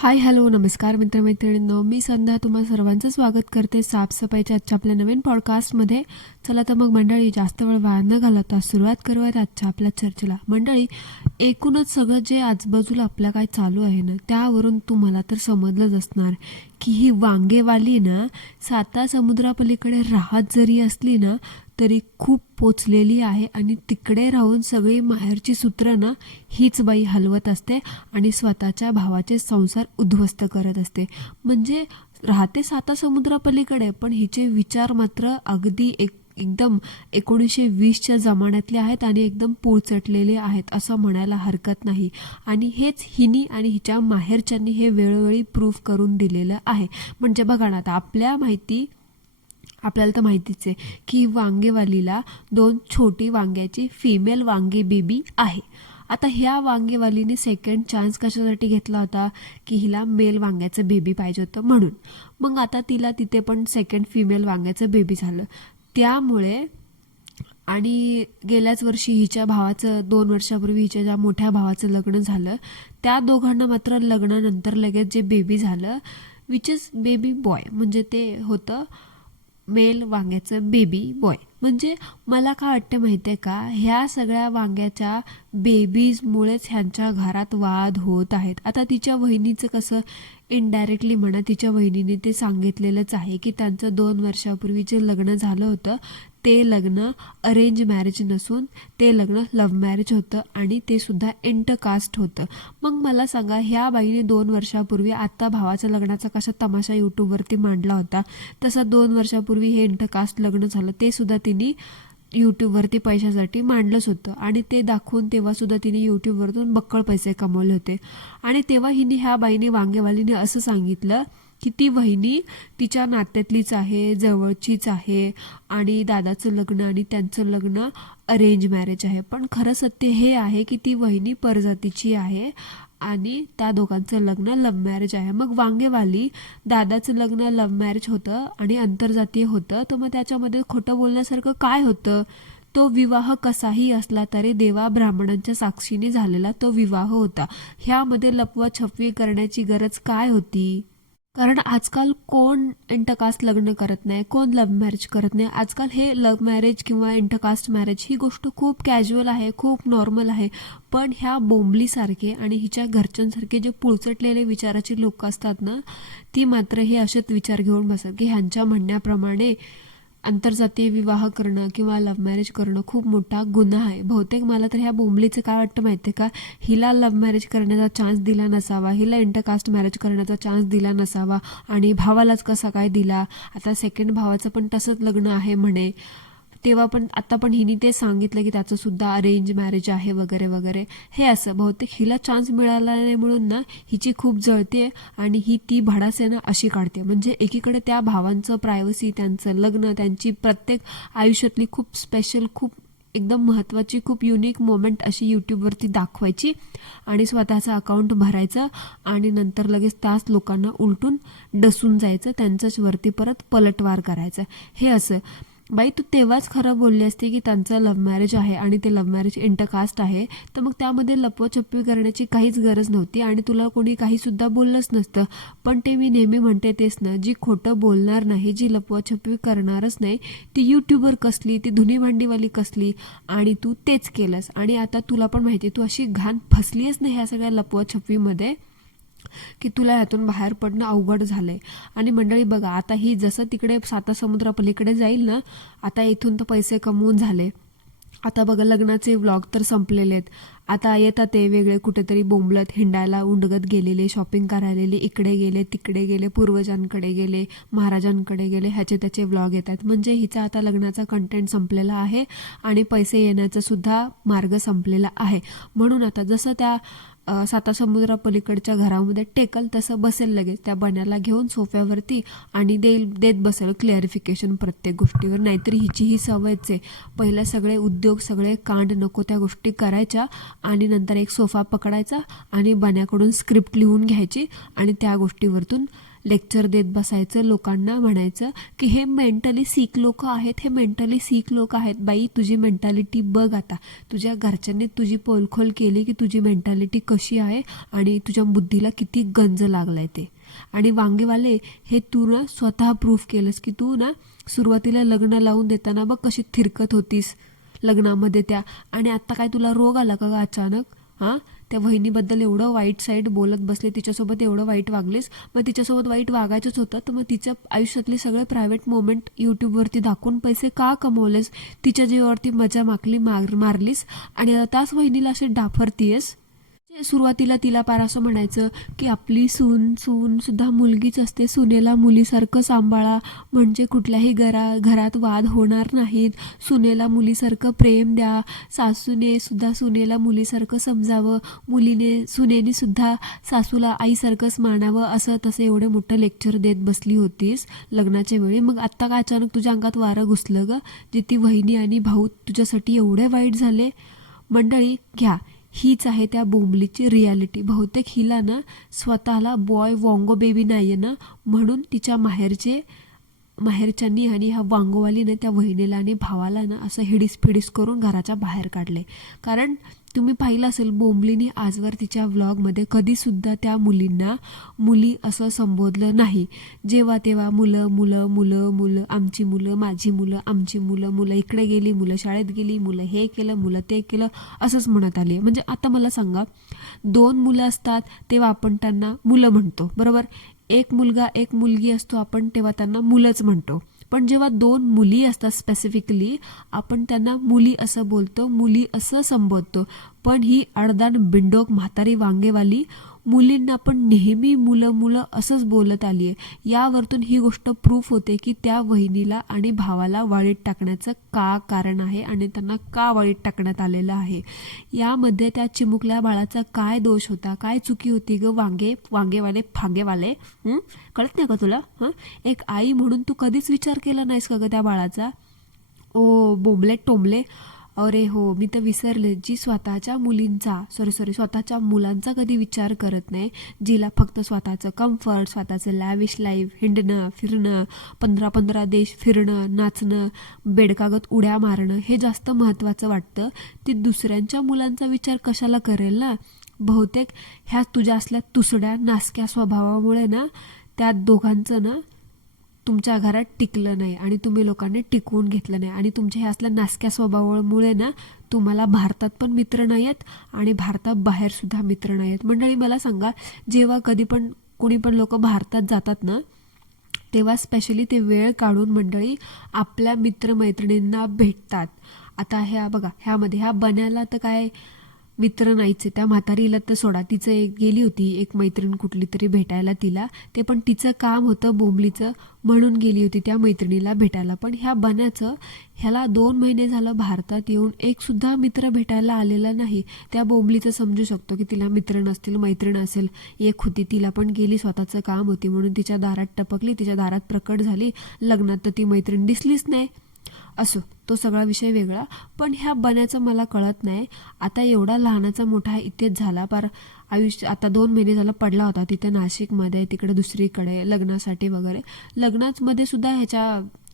Hi hello नमस्कार मित्रमैत्रिणींनो, मी संध्या तुम्हा सर्वांचं स्वागत करते साफसफाईच्या आजच्या आपल्या नवीन पॉडकास्टमध्ये. चला तर मग मंडळी, जास्त वेळ वाया न घालवता सुरुवात करूयात आजच्या आपल्या चर्चेला. मंडळी, एकूणच सगळं जे आजूबाजूला आपल्या काय चालू आहे ना, त्यावरून तुम्हाला तर समजलंच असणार की ही वांगेवाली ना साता समुद्रापलीकडे राहत जरी असली ना तरी खूप पोचलेली आहे आणि तिकडे राहून सगळी माहेरची सूत्र ना हीच बाई हलवत असते आणि स्वतःच्या भावाचे संसार उद्ध्वस्त करत असते. म्हणजे राहते साता समुद्रापलीकडे, पण हिचे विचार मात्र अगदी एकदम 1920च्या जमान्यातले आहेत आणि एकदम पोळचटलेले आहेत असं म्हणायला हरकत नाही. आणि हेच हिनी आणि हिच्या माहेरच्यांनी हे वेळोवेळी प्रूफ करून दिलेलं आहे. म्हणजे बघा ना, आता आपल्याला तर माहितीच आहे की वांगेवालीला 2 छोटी वांग्याची फिमेल वांगे बेबी आहे. आता ह्या वांगेवालीने सेकंड चान्स कशासाठी घेतला होता की हिला मेल वांग्याचं बेबी पाहिजे होतं म्हणून. मग आता तिला तिथे पण सेकंड फिमेल वांग्याचं बेबी झालं. त्यामुळे आणि गेल्याच वर्षी हिच्या भावाचं 2 वर्षापूर्वी हिच्या ज्या मोठ्या भावाचं लग्न झालं, त्या दोघांना मात्र लग्नानंतर लगेच जे बेबी झालं विच इज बेबी बॉय, म्हणजे ते होतं मेल वांग्याचं बेबी बॉय. म्हणजे मला काय वाटतं माहिती आहे का, ह्या सगळ्या वांग्याच्या बेबीजमुळेच ह्यांच्या घरात वाद होत आहेत. आता तिच्या वहिनीचं कसं इनडायरेक्टली म्हणा, तिच्या वहिनीने ते सांगितलेलंच आहे की त्यांचं 2 वर्षापूर्वी जे लग्न झालं होतं ते लग्न अरेंज मॅरेज नसून ते लग्न लव्ह मॅरेज होतं आणि ते सुद्धा इंटरकास्ट होतं. मग मला सांगा, ह्या बाईने 2 वर्षापूर्वी आता भावाच्या लग्नाचा कशा तमाशा यूट्यूबवरती मांडला होता, तसा 2 वर्षापूर्वी हे इंटरकास्ट लग्न झालं ते सुद्धा तिने यूट्यूबवरती पैशासाठी मांडलंच होतं आणि ते दाखवून तेव्हा सुद्धा तिने यूट्यूबवरतून बक्कळ पैसे कमवले होते. आणि तेव्हा हिने ह्या बाईने वांगेवालीने असं सांगितलं की ती वहिनी तिच्या नात्यातलीच आहे, जवळचीच आहे आणि दादाचं लग्न आणि त्यांचं लग्न अरेंज मॅरेज आहे. पण खरं सत्य हे आहे की ती वहिनी परजातीची आहे आणि त्या दोघांचं लग्न लव्ह मॅरेज आहे. मग वांगेवाली दादाचं लग्न लव्ह मॅरेज होतं आणि आंतरजातीय होतं, तर मग त्याच्यामध्ये खोटं बोलण्यासारखं काय होतं? तो विवाह कसाही असला तरी देवा ब्राह्मणांच्या साक्षीने झालेला तो विवाह होता. ह्यामध्ये लपवा छपवी करण्याची गरज काय होती? कारण आजकाल कोण इंटरकास्ट लग्न करत नाही, कोण लव्ह मॅरेज करत नाही. आजकाल हे लव्ह मॅरेज किंवा इंटरकास्ट मॅरेज ही गोष्ट खूप कॅज्युअल आहे, खूप नॉर्मल आहे. पण ह्या बोंबलीसारखे आणि हिच्या घरच्यांसारखे जे पुळचटलेले विचाराची लोक असतात ना, ती मात्र हे असेच विचार घेऊन बसतात की ह्यांच्या म्हणण्याप्रमाणे आंतरजातीय विवाह करणं किंवा लव्ह मॅरेज करणं खूप मोठा गुन्हा आहे. बहुतेक मला तर ह्या बोंबलीचं काय वाटतं माहिती आहे का, हिला लव्ह मॅरेज करण्याचा चान्स दिला नसावा, हिला इंटरकास्ट मॅरेज करण्याचा चान्स दिला नसावा आणि भावालाच कसा काय दिला. आता सेकंड भावाचं पण तसंच लग्न आहे म्हणे, तेव्हा पण आता पण हिने ते सांगितलं की त्याचं सुद्धा अरेंज मॅरेज आहे वगैरे वगैरे. हे असं बहुतेक हिला चान्स मिळाला नाही म्हणून ना हिची खूप जळते आणि ही ती भडास आहे ना अशी काढते. म्हणजे एकीकडे त्या भावांचं प्रायव्हसी, त्यांचं लग्न, त्यांची प्रत्येक आयुष्यातली खूप स्पेशल, खूप एकदम महत्त्वाची, खूप युनिक मोमेंट अशी यूट्यूबवरती दाखवायची आणि स्वतःचं अकाउंट भरायचं आणि नंतर लगेच त्याच लोकांना उलटून डसून जायचं, त्यांच्याच वरती परत पलटवार करायचं. हे असं बाई, तू तेव्हाच खरं बोलली असते की त्यांचं लव्ह मॅरेज आहे आणि ते लव्ह मॅरेज इंटरकास्ट आहे, तर मग त्यामध्ये लपवछपवी करण्याची काहीच गरज नव्हती आणि तुला कोणी काही सुद्धा बोललंच नसतं. पण ते मी नेहमी म्हणते तेच ना, जी खोटं बोलणार नाही, जी लपवछपवी करणारच नाही, ती यूट्यूबर कसली, ती धुनी भांडीवाली कसली, आणि तू तेच केलंस. आणि आता तुला पण माहिती आहे तू अशी घाण फसलीच नाही ह्या सगळ्या लपवछपवीमध्ये की तुला ह्यातून बाहेर पडणं अवघड झालंय. आणि मंडळी बघा, आता ही जसं तिकडे साता समुद्रापलीकडे जाईल ना, आता इथून तर पैसे कमवून झाले, आता बघा लग्नाचे व्लॉग तर संपलेले आहेत. आता येतात ते वेगळे कुठेतरी बोंबलत हिंडायला उंडगत गेलेले, शॉपिंग करायलेले, इकडे गेले तिकडे गेले, पूर्वजांकडे गेले, महाराजांकडे गेले, ह्याचे त्याचे व्लॉग येतात. म्हणजे हिचा आता लग्नाचा कंटेंट संपलेला आहे आणि पैसे येण्याचा सुद्धा मार्ग संपलेला आहे. म्हणून आता जसं त्या साता समुद्रापलीकडच्या घरामध्ये टेकल तसं बसेल लगेच त्या बन्याला घेऊन सोफ्यावरती आणि देत बसेल क्लिअरिफिकेशन प्रत्येक गोष्टीवर. नाहीतरी हिची ही सवयच आहे, पहिला सगळे उद्योग, सगळे कांड नको त्या गोष्टी करायच्या आणि नंतर एक सोफा पकडायचा आणि बन्याकडून स्क्रिप्ट लिहून घ्यायची आणि त्या गोष्टीवरतून लेक्चर देत बसायचं, लोकांना म्हणायचं की हे मेंटली सीक लोक आहेत, हे मेंटली सीक लोक आहेत. बाई तुझी मेंटॅलिटी बघ आता, तुझ्या घरच्यांनी तुझी पोलखोल केली की तुझी मेंटॅलिटी कशी आहे आणि तुझ्या बुद्धीला किती गंज लागलाय ते. आणि वांगेवाले हे तू ना स्वतः प्रूफ केलंस की तू ना सुरुवातीला लग्न लावून देताना बघ कशी थिरकत होतीस लग्नामध्ये त्या, आणि आता काय तुला रोग आला का ग अचानक? हां, त्या वहिनीबद्दल एवढं वाईट साईड बोलत बसले, तिच्यासोबत एवढं वाईट वागलेस. मग तिच्यासोबत वाईट वागायचंच होतं तर मग तिच्या आयुष्यातले सगळे प्रायव्हेट मोमेंट यूट्यूबवरती दाखवून पैसे का कमवलेस? तिच्या जीवावरती मजा मारलीस आणि आता त्याच वहिनीला असे डाफरतीयस. सुरुवातीला तिला पार असं म्हणायचं की आपली सून सुद्धा मुलगीच असते, सुनेला मुलीसारखं सांभाळा म्हणजे कुठल्याही घरात वाद होणार नाहीत, सुनेला मुलीसारखं प्रेम द्या, सासूने सुद्धा सुनेला मुलीसारखं समजावं, सुनेने सुद्धा सासूला आईसारखंच मानावं, असं तसं एवढं मोठं लेक्चर देत बसली होतीस लग्नाच्या वेळी. मग आत्ता काय अचानक तुझ्या अंगात वारं घुसलं ग, जे ती वहिनी आणि भाऊ तुझ्यासाठी एवढे वाईट झाले? मंडळी घ्या, हीच आहे त्या बोंबलीची रियालिटी. बहुतेक हिला ना स्वतःला बॉय वॉंगो बेबी नाही आहे ना, म्हणून तिच्या माहेरच्यांनी आणि ह्या वांगोवालीने त्या वहिनीला आणि भावाला ना असं हिडीस करून घराच्या बाहेर काढले. कारण तुम्ही पाहिलं असेल बोंबलीने आजवर तिच्या व्लॉगमध्ये कधीसुद्धा त्या मुलींना मुली असं संबोधलं नाही. जेव्हा तेव्हा मुलं मुलं मुलं मुलं, आमची मुलं, माझी मुलं, आमची मुलं, मुलं इकडे गेली, मुलं शाळेत गेली, मुलं हे केलं, मुलं ते केलं, असंच म्हणत आली. म्हणजे आता मला सांगा, 2 मुलं असतात तेव्हा आपण त्यांना मुलं म्हणतो, बरोबर? 1 मुलगा 1 मुलगी असतो आपण तेव्हा त्यांना मुलंच म्हणतो. पण जेव्हा 2 मुली असतात स्पेसिफिकली आपण त्यांना मुली असं बोलतो, मुली असं संबोधतो. पण ही अडदान बिंडोक म्हातारी वांगेवाली मुलींना पण नेहमी मुलं मुलं असंच बोलत आली आहे. यावरतून ही गोष्ट प्रूफ होते की त्या वहिनीला आणि भावाला वाळीत टाकण्याचं का कारण आहे आणि त्यांना का वाळीत टाकण्यात आलेलं आहे. यामध्ये त्या चिमुकल्या बाळाचा काय दोष होता, काय चुकी होती ग वांगेवाले फांगेवाले? कळत नाही का तुला? एक आई म्हणून तू कधीच विचार केला नाहीस का ग त्या बाळाचा? ओ बोंबले टोंबले, अरे हो, मी तर विसरले, जी स्वतःच्या स्वतःच्या मुलांचा कधी विचार करत नाही, जिला फक्त स्वतःचं कम्फर्ट, स्वतःचं लॅविश लाईफ, हिंडणं फिरणं, 15 देश फिरणं, नाचणं, बेडकागत उड्या मारणं हे जास्त महत्त्वाचं वाटतं, ती दुसऱ्यांच्या मुलांचा विचार कशाला करेल ना? बहुतेक ह्या तुझ्या असल्या तुसड्या नासक्या स्वभावामुळे ना त्या दोघांचं ना तुमच्या घरात टिकलं नाही आणि तुम्ही लोकांनी टिकवून घेतलं नाही, आणि तुमच्या ह्या असल्या नासक्या स्वभावामुळे ना तुम्हाला भारतात पण मित्र नाही आहेत आणि भारताबाहेर सुद्धा मित्र नाही आहेत. मंडळी मला सांगा, जेव्हा कधी पण कोणी पण लोक भारतात जातात ना तेव्हा स्पेशली ते वेळ काढून मंडळी आपल्या मित्रमैत्रिणींना भेटतात. आता ह्या बघा, ह्या बन्याला तर काय मित्र नाहीच, त्या म्हातारीला तर सोडा, तिचं गेली होती एक मैत्रीण कुठली तरी भेटायला तिला, ते पण तिचं काम होतं बोंबलीचं म्हणून गेली होती त्या मैत्रिणीला भेटायला. पण ह्या बन्याचं ह्याला 2 महिने झालं भारतात येऊन एक सुद्धा मित्र भेटायला आलेला नाही. त्या बोंबलीचं समजू शकतो की तिला मित्र नसतील, मैत्रीण असेल. एक होती, तिला पण गेली, स्वतःचं काम होती म्हणून तिच्या दारात टपकली, तिच्या दारात प्रकट झाली, लग्नात तर ती मैत्रीण दिसलीच नाही. असो, तो सगळा विषय वेगळा. पण ह्या बन्याचं मला कळत नाही, आता एवढा लहानाचा मोठा इथेच झाला, पार आयुष्य आता 2 महिने झाला पडला होता तिथे नाशिकमध्ये, तिकडे दुसरीकडे लग्नासाठी वगैरे. लग्नामध्ये सुद्धा ह्याच्या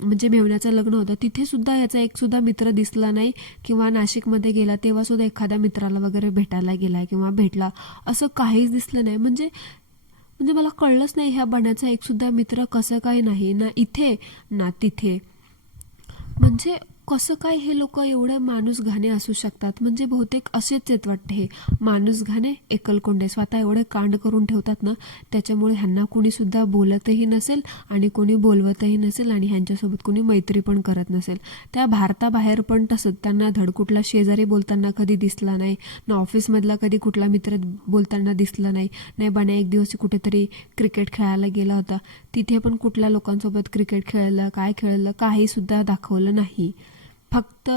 म्हणजे मेवण्याचं लग्न होतं, तिथे सुद्धा ह्याचा एक सुद्धा मित्र दिसला नाही, किंवा नाशिकमध्ये गेला तेव्हा सुद्धा एखाद्या मित्राला वगैरे भेटायला गेला किंवा भेटला असं काहीच दिसलं नाही. म्हणजे मला कळलंच नाही ह्या बन्याचा एक सुद्धा मित्र कसं काय नाही, ना इथे ना तिथे. म्हणजे कसं काय हे लोक एवढे माणूस घाणे असू शकतात? म्हणजे बहुतेक असेच येत वाटते, हे माणूस घाणे एकलकोंडे, स्वतः एवढे कांड करून ठेवतात ना, त्याच्यामुळे ह्यांना कोणी सुद्धा बोलतही नसेल आणि कोणी बोलवतही नसेल आणि ह्यांच्यासोबत कोणी मैत्री पण करत नसेल. त्या भारताबाहेर पण तसंच, त्यांना धड कुठला शेजारी बोलताना कधी दिसला नाही, ना ऑफिसमधला कधी कुठला मित्र बोलताना दिसला नाही. नाही बन्या एक दिवस कुठेतरी क्रिकेट खेळायला गेला होता, तिथे पण कुठल्या लोकांसोबत क्रिकेट खेळलं, काय खेळलं, काही सुद्धा दाखवलं नाही. फक्त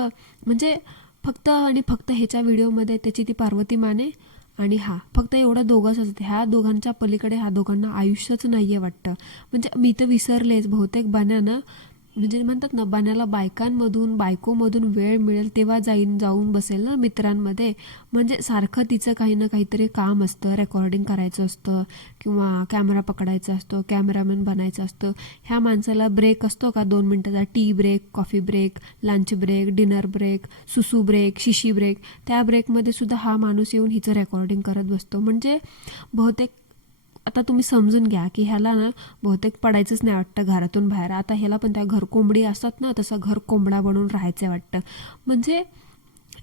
ह्याच्या व्हिडिओमध्ये त्याची ती पार्वती माने आणि फक्त एवढं दोघंच असतं. ह्या दोघांच्या पलीकडे ह्या दोघांना आयुष्यच नाही आहे वाटतं. म्हणजे मी तर विसरलेच, बहुतेक बन्यानं म्हणजे म्हणतात ना, बनाला बायकोमधून वेळ मिळेल तेव्हा जाऊन बसेल ना मित्रांमध्ये. म्हणजे सारखं तिचं काही ना काहीतरी काम असतं, रेकॉर्डिंग करायचं असतं किंवा कॅमेरा पकडायचा असतो, कॅमेरामॅन बनायचं असतं. ह्या माणसाला ब्रेक असतो का 2 मिनटाचा? Tea break, coffee break, lunch break, dinner break, सुसू ब्रेक, शिशी ब्रेक. त्या ब्रेकमध्ये सुद्धा हा माणूस येऊन हिचं रेकॉर्डिंग करत बसतो. म्हणजे बहुतेक आता तुम्ही समजून घ्या की ह्याला ना बहुतेक पडायचंच नाही वाटतं घरातून बाहेर. आता ह्याला पण त्या घर कोंबडी असतात ना, तसं घर कोंबडा बनून राहायचं वाटतं. म्हणजे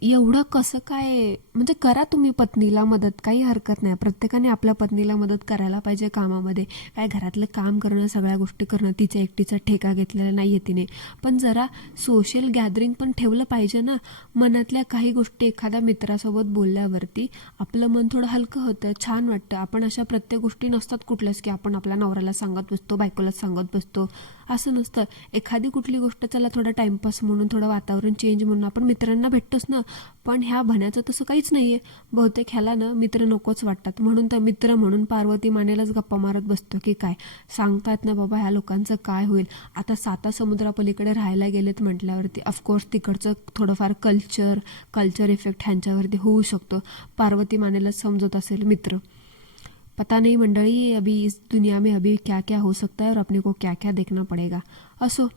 एवढं कसं काय? म्हणजे करा तुम्ही पत्नीला मदत, काही हरकत नाही. प्रत्येकाने आपल्या पत्नीला मदत करायला पाहिजे कामामध्ये. काय घरातलं काम करणं, सगळ्या गोष्टी करणं, तिच्या एकटीचा ठेका घेतलेला नाही आहे तिने. पण जरा सोशल गॅदरिंग पण ठेवलं पाहिजे ना. मनातल्या काही गोष्टी एखाद्या मित्रासोबत बोलल्यावरती आपलं मन थोडं हलकं होतं, छान वाटतं. आपण अशा प्रत्येक गोष्टी नसतात कुठल्याच की आपण आपल्या नवऱ्याला सांगत बसतो, बायकोला सांगत बसतो, असं नसतं. एखादी कुठली गोष्ट चला थोडा टाइमपास म्हणून, थोडं वातावरण चेंज म्हणून आपण मित्रांना भेटतोच ना. पण ह्या भण्याचं तसं काहीच नाहीये. बहुतेक ह्याला ना मित्र नकोच वाटतात, म्हणून तर मित्र म्हणून पार्वती मानेलाच गप्पा मारत बसतो की काय. सांगतात ना बाबा ह्या लोकांचं काय होईल. आता 7 समुद्रापलीकडे राहायला गेलेत म्हटल्यावरती ऑफकोर्स तिकडचं थोडंफार कल्चर इफेक्ट ह्यांच्यावरती होऊ शकतो. पार्वती मानेलाच समजत असेल मित्र. पता नहीं मंडळी, अभी इस दुनिया में अभी क्या क्या हो सकता है और अपने को क्या क्या देखना पड़ेगा. असो,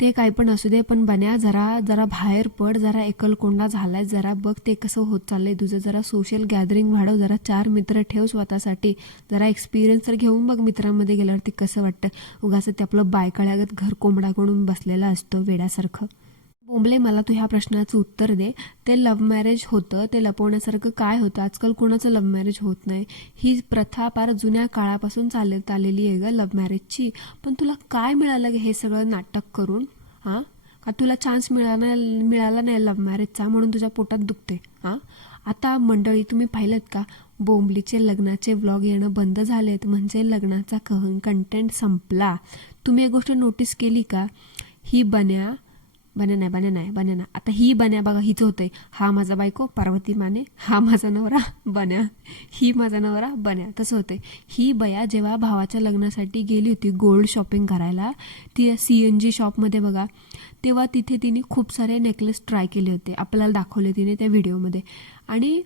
ते काय पण असू दे, पण बन्या जरा बाहेर पड, जरा एकलकोंडा झालाय, जरा बघ ते कसं होत चाललंय तुझं. जरा सोशल गॅदरिंग वाढव, जरा 4 मित्र ठेव स्वतःसाठी, जरा एक्सपिरियन्स तर घेऊन बघ मित्रांमध्ये गेल्यावरती कसं वाटतं. उगाच ते आपलं बायकाळ्यागत घर कोंबडाकडून बसलेला असतो वेड्यासारखं. बोंबले, मला तू ह्या प्रश्नाचं उत्तर दे. ते लव्ह मॅरेज होतं, ते लपवण्यासारखं काय होतं? आजकाल कोणाचं लव्ह मॅरेज होत नाही. ही प्रथा फार जुन्या काळापासून चालत आलेली आहे ग लव्ह मॅरेजची. पण तुला काय मिळालं ग हे सगळं नाटक करून? हां, का तुला चान्स मिळाला नाही लव्ह मॅरेजचा म्हणून तुझ्या पोटात दुखते? हां, आता मंडळी तुम्ही पाहिलेत का, बोंबलीचे लग्नाचे व्लॉग येणं बंद झालेत, म्हणजे लग्नाचा कंटेंट संपला. तुम्ही एक गोष्ट नोटीस केली का? ही बन्या नाही. आता ही बन्या बघा, हिचं होतंय, हा माझा बायको पार्वती माने, हा माझा नवरा बन्या, ही माझा नवरा बन्या, तसं होतंय. ही बया जेव्हा भावाच्या लग्नासाठी गेली होती गोल्ड शॉपिंग करायला, ती CNG शॉपमध्ये बघा, तेव्हा तिथे तिने खूप सारे नेकलेस ट्राय केले होते. आपल्याला दाखवले तिने त्या व्हिडिओमध्ये. आणि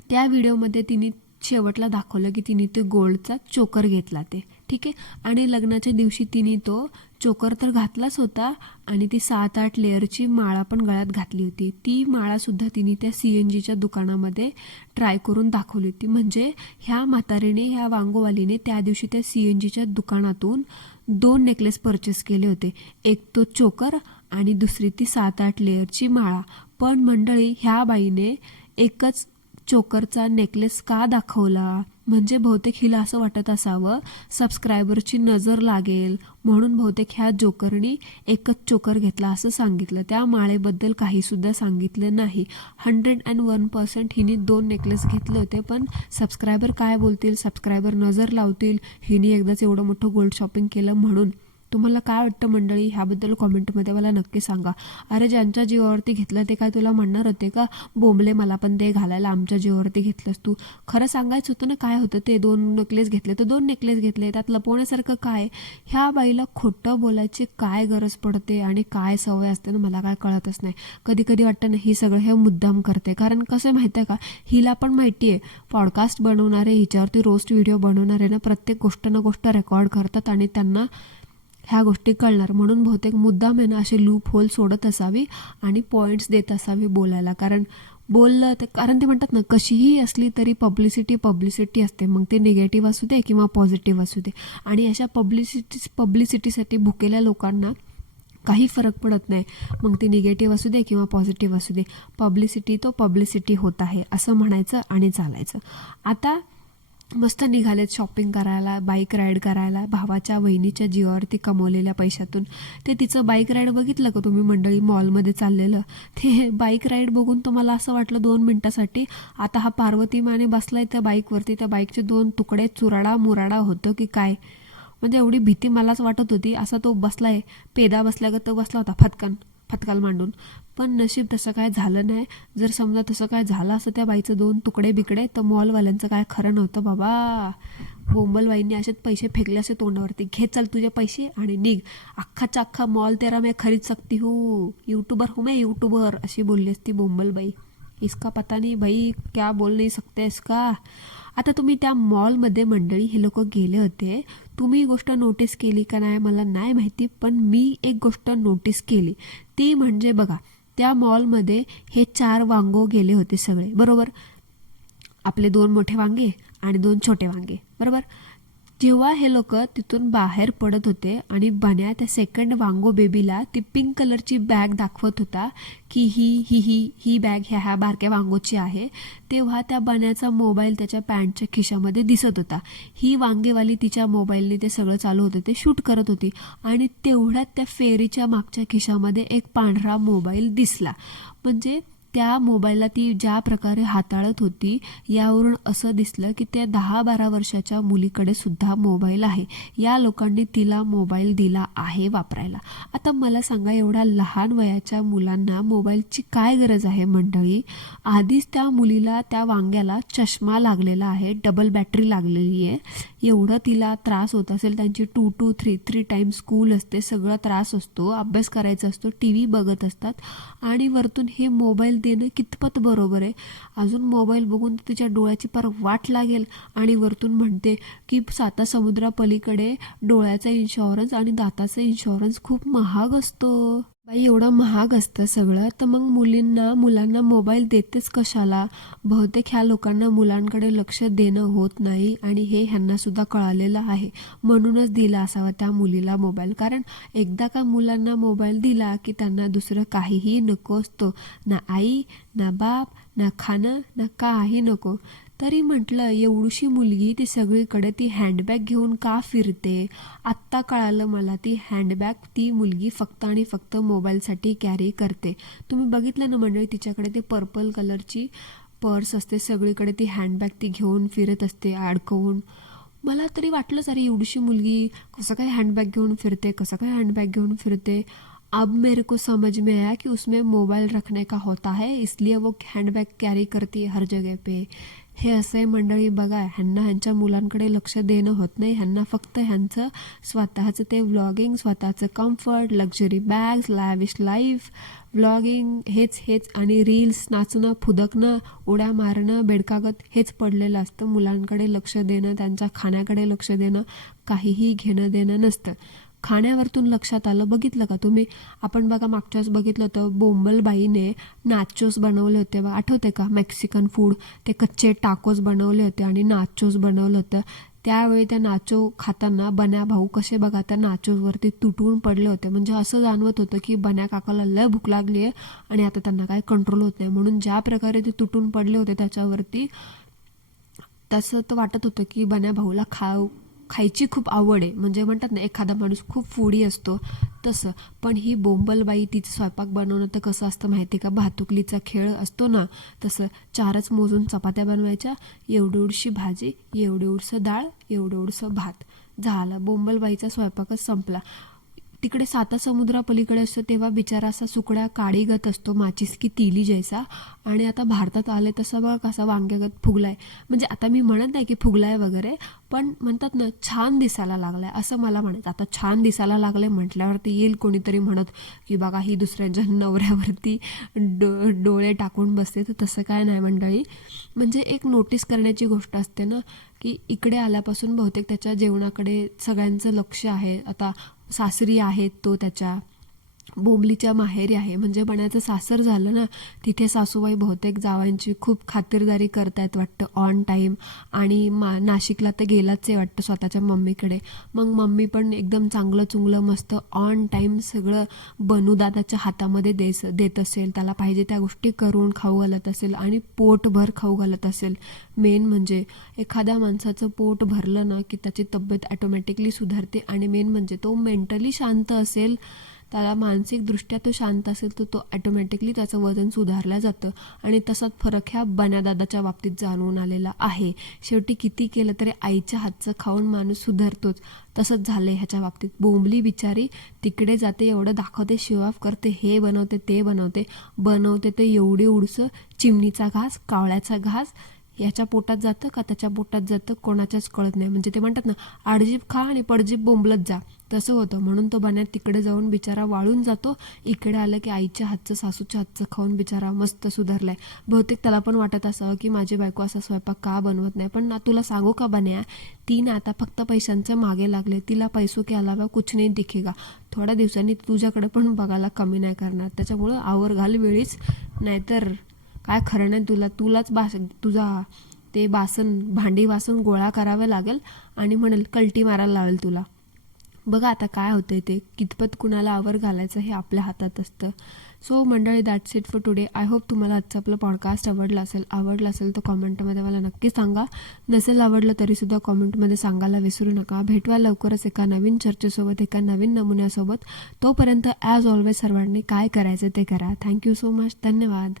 त्या व्हिडिओमध्ये तिने शेवटला दाखवलं की तिने तो गोल्डचा चोकर घेतला, ते ठीक आहे. आणि लग्नाच्या दिवशी तिने तो चोकर तर घातलाच होता आणि ती 7-8 लेअरची माळा पण गळ्यात घातली होती. ती माळासुद्धा तिने त्या CNGच्या दुकानामध्ये ट्राय करून दाखवली होती. म्हणजे ह्या म्हातारीने, ह्या वांगोवालीने त्या दिवशी त्या CNGच्या दुकानातून 2 नेकलेस परचेस केले होते. एक तो चोकर आणि दुसरी ती 7-8 लेअरची माळा. पण मंडळी, ह्या बाईने एकच चोकरचा नेकलेस का दाखवला? म्हणजे बहुतेक हिला असं वाटत असावं सबस्क्रायबरची नजर लागेल म्हणून बहुतेक ह्या जोकरनी एकच चोकर घेतला असं सांगितलं. त्या माळेबद्दल काहीसुद्धा सांगितलं नाही. 101% हिने 2 नेकलेस घेतले होते. पण सबस्क्रायबर काय बोलतील, सबस्क्रायबर नजर लावतील, हिने एकदाच एवढं मोठं गोल्ड शॉपिंग केलं म्हणून. तुम्हाला काय वाटतं मंडळी? ह्याबद्दल कॉमेंटमध्ये मला नक्की सांगा. अरे ज्यांच्या जीवावरती घेतलं ते काय तुला म्हणणार होते का बोंबले मला पण ते घालायला, आमच्या जीवावरती घेतलंस तू? खरं सांगायचं होतं ना काय होतं ते. 2 नेकलेस घेतले तर 2 नेकलेस घेतले, त्यात लपवण्यासारखं काय? ह्या बाईला खोटं बोलायची काय गरज पडते आणि काय सवय असते ना, मला काय कळतच नाही. कधी कधी वाटतं ना ही सगळं हे मुद्दाम करते. कारण कसं माहिती आहे का, हिला पण माहिती आहे पॉडकास्ट बनवणारे, हिच्यावरती रोस्ट व्हिडिओ बनवणारे ना प्रत्येक गोष्ट ना गोष्ट रेकॉर्ड करतात आणि त्यांना ह्या गोष्टी कळणार. म्हणून बहुतेक मुद्दाम आहे ना असे लूप होल सोडत असावी आणि पॉईंट्स देत असावी बोलायला. कारण बोललं तर, कारण ते म्हणतात ना कशीही असली तरी पब्लिसिटी असते. मग ते निगेटिव्ह असू दे किंवा पॉझिटिव्ह असू दे. आणि अशा पब्लिसिटीसाठी भुकेल्या लोकांना काही फरक पडत नाही. मग ती निगेटिव्ह असू दे किंवा पॉझिटिव्ह असू दे, पब्लिसिटी होत आहे असं म्हणायचं आणि चालायचं. आता मस्त निघालेत शॉपिंग करायला, बाईक राईड करायला, भावाच्या वहिनीच्या जीवावरती कमवलेल्या पैशातून. ते तिचं बाईक राईड बघितलं का तुम्ही मंडळी, मॉलमध्ये चाललेलं ते बाईक राईड बघून तुम्हाला असं वाटलं 2 मिनिटासाठी आता हा पार्वती माने बसलाय त्या बाईकवरती, त्या बाईकचे 2 तुकडे चुराडा मुराडा होतं की काय. म्हणजे एवढी भीती मलाच वाटत होती. असा तो बसलाय, पेदा बसल्यागत तो बसला होता फटकाल मांडून. पण नशीब तसं काय झालं नाही. जर समजा तसं काय झालं असं त्या बाईचं 2 तुकडे बिकडे तर मॉलवाल्यांचं काय खरं नव्हतं बाबा. बोंबलबाईंनी असेच पैसे फेकले असे तोंडावरती, घे चल तुझे पैसे आणि निघ, अख्खाचा अख्खा मॉल तेरा मैं खरीद सकती हूँ, यूट्यूबर हूँ मैं यूट्यूबर, अशी बोलली असती बोंबलबाई. इसका पता नाही भाई क्या बोल नाही सकते इसका. आता तुम्ही त्या मॉलमध्ये मंडळी हे लोक गेले होते, तुम्ही गोष्ट नोटीस केली का नाही मला नाही माहिती, पण मी एक गोष्ट नोटीस केली, ती म्हणजे बघा त्या मॉलमध्ये हे 4 वांगो गेले होते सगळे, बरोबर. आपले 2 मोठे वांगे आणि 2 छोटे वांगे, बरोबर. जेव्हा हे लोक तिथून बाहेर पडत होते आणि बन्या त्या सेकंड वांगो बेबीला ती पिंक कलरची बॅग दाखवत होता की ही बॅग ह्या बारक्या वांगोची आहे, तेव्हा त्या बन्याचा मोबाईल त्याच्या पॅन्टच्या खिशामध्ये दिसत होता. ही वांगेवाली तिच्या मोबाईलने ते सगळं चालू होतं, ते शूट करत होती आणि तेवढ्यात त्या फेरीच्या मागच्या खिशामध्ये एक पांढरा मोबाईल दिसला. म्हणजे त्या मोबाईलला ती ज्या प्रकारे हाताळत होती यावरून असं दिसलं की त्या 10-12 वर्षाच्या मुलीकडे सुद्धा मोबाईल आहे. या लोकांनी तिला मोबाईल दिला आहे वापरायला. आता मला सांगा, एवढ्या लहान वयाच्या मुलांना मोबाईलची काय गरज आहे मंडळी. आधीच त्या मुलीला, त्या वांग्याला चष्मा लागलेला आहे, डबल बॅटरी लागलेली आहे, एवढं तिला त्रास होत असेल, त्यांची 2 to 3 टाइम स्कूल असते, सगळा त्रास असतो, अभ्यास करायचा असतो, TV बघत असतात आणि वरतून हे मोबाईल देणं कितपत बरोबर आहे. अजून मोबाईल बघून तिच्या डोळ्याची पार वाट लागेल आणि वरतून म्हणते की 7 समुद्रापलीकडे डोळ्याचा इन्शुरन्स आणि दाताचा इन्शुरन्स खूप महाग असतो. बाई, एवढं महाग असतं सगळं, तर मग मुलांना मोबाईल देतेच कशाला. बहुतेक ह्या लोकांना मुलांकडे लक्ष देणं होत नाही आणि हे ह्यांना सुद्धा कळालेलं आहे, म्हणूनच दिला असावा त्या मुलीला मोबाईल. कारण एकदा का मुलांना मोबाईल दिला की त्यांना दुसरं काहीही नको असतो, ना आई ना बाप ना खाणं ना काही नको. तरी म्हटलं, एवढीशी मुलगी ती सगळीकडे ती हँडबॅग घेऊन का फिरते. आत्ता कळालं मला, ती हँडबॅग ती मुलगी फक्त आणि फक्त मोबाईलसाठी कॅरी करते. तुम्ही बघितलं ना मंडळी, तिच्याकडे ते पर्पल कलरची पर्स असते, सगळीकडे ती हँडबॅग ती घेऊन फिरत असते अडकवून. मला तरी वाटलंच, अरे एवढीशी मुलगी कसं काय हँडबॅग घेऊन फिरते, कसं काय हँडबॅग घेऊन फिरते. अब मेरे को समझ में आया कि उसमें मोबाइल रखने का होता है, इसलिए वो हैंडबैग कॅरी करते हर जगह पे. हे असं मंडळी बघा, ह्यांना ह्यांच्या मुलांकडे लक्ष देणं होत नाही. ह्यांना फक्त ह्यांचं स्वतःचं ते व्लॉगिंग, स्वतःचं comfort, luxury bags, lavish life, vlogging, हेच आणि रील्स, नाचणं, फुदकणं, उड्या मारणं, बेडकागत हेच पडलेलं असतं. मुलांकडे लक्ष देणं, त्यांच्या खाण्याकडे लक्ष देणं, काहीही घेणं देणं नसतं. खाण्यावरतून लक्षात आलं, बघितलं का तुम्ही, आपण बघा मागच्याच बघितलं होतं, बोंबलबाईने नाचोस बनवले होते बघा, आठवते का, मेक्सिकन फूड, ते कच्चे टाकोस बनवले होते आणि नाचोस बनवलं होतं. त्यावेळी त्या नाचो खाताना बन्या भाऊ कसे बघा त्या नाचोसवरती तुटून पडले होते. म्हणजे असं जाणवत होतं की बन्या काकाला लय भूक लागली आहे आणि आता त्यांना काय कंट्रोल होत नाही, म्हणून ज्या प्रकारे ते तुटून पडले होते त्याच्यावरती, तसं तर वाटत होतं की बन्या भाऊला खायची खूप आवड आहे. म्हणजे म्हणतात ना, एखादा माणूस खूप फूडी असतो तसं. पण ही बोंबलबाई, तिचं स्वयंपाक बनवणं तर कसं असतं माहिती का, भातुकलीचा खेळ असतो ना तसं. 4च मोजून चपात्या बनवायच्या, एवढीशी भाजी, एवढंसं डाळ, एवढंसं भात, झालं, बोंबलबाईचा स्वयंपाकच संपला. तिकडे 7 समुद्रापलीकडे असतो तेव्हा बिचारा असा सुकड्या काळीगत असतो, माचीस की तिली जैसा, आणि आता भारतात आले तसा बघा कसा वांग्यागत फुगलाय. म्हणजे आता मी म्हणत नाही की फुगलाय वगैरे, पण म्हणतात ना छान दिसायला लागलाय, असं मला म्हणायचं. आता छान दिसायला लागले म्हटल्यावरती येईल कोणीतरी म्हणत की बघा ही दुसऱ्यांच्या नवऱ्यावरती डोळे टाकून बसते, तर तसं काय नाही मंडळी. म्हणजे एक नोटीस करण्याची गोष्ट असते ना, की इकडे आल्यापासून बहुतेक त्याच्या जेवणाकडे सगळ्यांचं लक्ष आहे. आता सासरी आहेत, तो त्याच्या बोंबलीच्या माहेरी आहे, म्हणजे बण्याचं सासर झालं ना, तिथे सासूबाई बहुतेक जावांची खूप खातिरदारी करतायत वाटतं ऑन टाईम. आणि नाशिकला तर गेलाच आहे वाटतं स्वतःच्या मम्मीकडे. मग मम्मी पण एकदम चांगलं चुंगलं मस्त ऑन टाईम सगळं बनू दादाच्या हातामध्ये देत असेल, त्याला पाहिजे त्या गोष्टी करून खाऊ घालत असेल आणि पोटभर खाऊ घालत असेल. मेन म्हणजे एखाद्या माणसाचं पोट भरलं ना की त्याची तब्येत ॲटोमॅटिकली सुधारते. आणि मेन म्हणजे तो मेंटली शांत असेल, त्याला मानसिकदृष्ट्या तो शांत असेल, तर तो ॲटोमॅटिकली त्याचं वजन सुधारलं जातं. आणि तसाच फरक ह्या बन्यादादाच्या बाबतीत जाणवून आलेला आहे. शेवटी किती केलं तरी आईच्या हातचं खाऊन माणूस सुधारतोच, तसंच झालंय ह्याच्या बाबतीत. बोंबली बिचारी तिकडे जाते, एवढं दाखवते, शो ऑफ करते, हे बनवते ते बनवते ते एवढे उडसं चिमणीचा घास, कावळ्याचा घास, याच्या पोटात जातं का त्याच्या पोटात जातं कोणाच्याच कळत नाही. म्हणजे ते म्हणतात ना, आडजीभ खा आणि पडजीभ बोंबलत जा, तसं होतं. म्हणून तो बन्या तिकडे जाऊन बिचारा वाळून जातो. इकडे आलं की आईच्या हातचं सासूच्या हातचं खाऊन बिचारा मस्त सुधारलाय. बहुतेक त्याला पण वाटत असावं की माझी बायको असा स्वयंपाक का बनवत नाही. पण ना तुला सांगू का बन्या, ती ना आता फक्त पैशांच्या मागे लागले. तिला पैसों के अलावा कुछ नाही दिखेगा. थोड्या दिवसांनी तुझ्याकडे पण बघायला कमी नाही करणार. त्याच्यामुळं आवर घाल वेळीच, नाहीतर काय खरं नाही तुलाच तुझा ते भांडी वासन गोळा करावं लागेल आणि म्हणेल कल्टी मारायला लावेल तुला. बघा आता काय होतंय ते, कितपत कुणाला आवर घालायचं हे आपल्या हातात असतं. सो मंडळी, that's it for today. I hope तुम्हाला आजचं आपलं पॉडकास्ट आवडलं असेल तर कॉमेंटमध्ये मला नक्की सांगा. नसेल आवडलं तरीसुद्धा कॉमेंटमध्ये सांगायला विसरू नका. भेटूया लवकरच एका नवीन चर्चेसोबत, एका नवीन नमुन्यासोबत. तोपर्यंत ॲज ऑलवेज सर्वांनी काय करायचं ते करा. Thank you so much. धन्यवाद.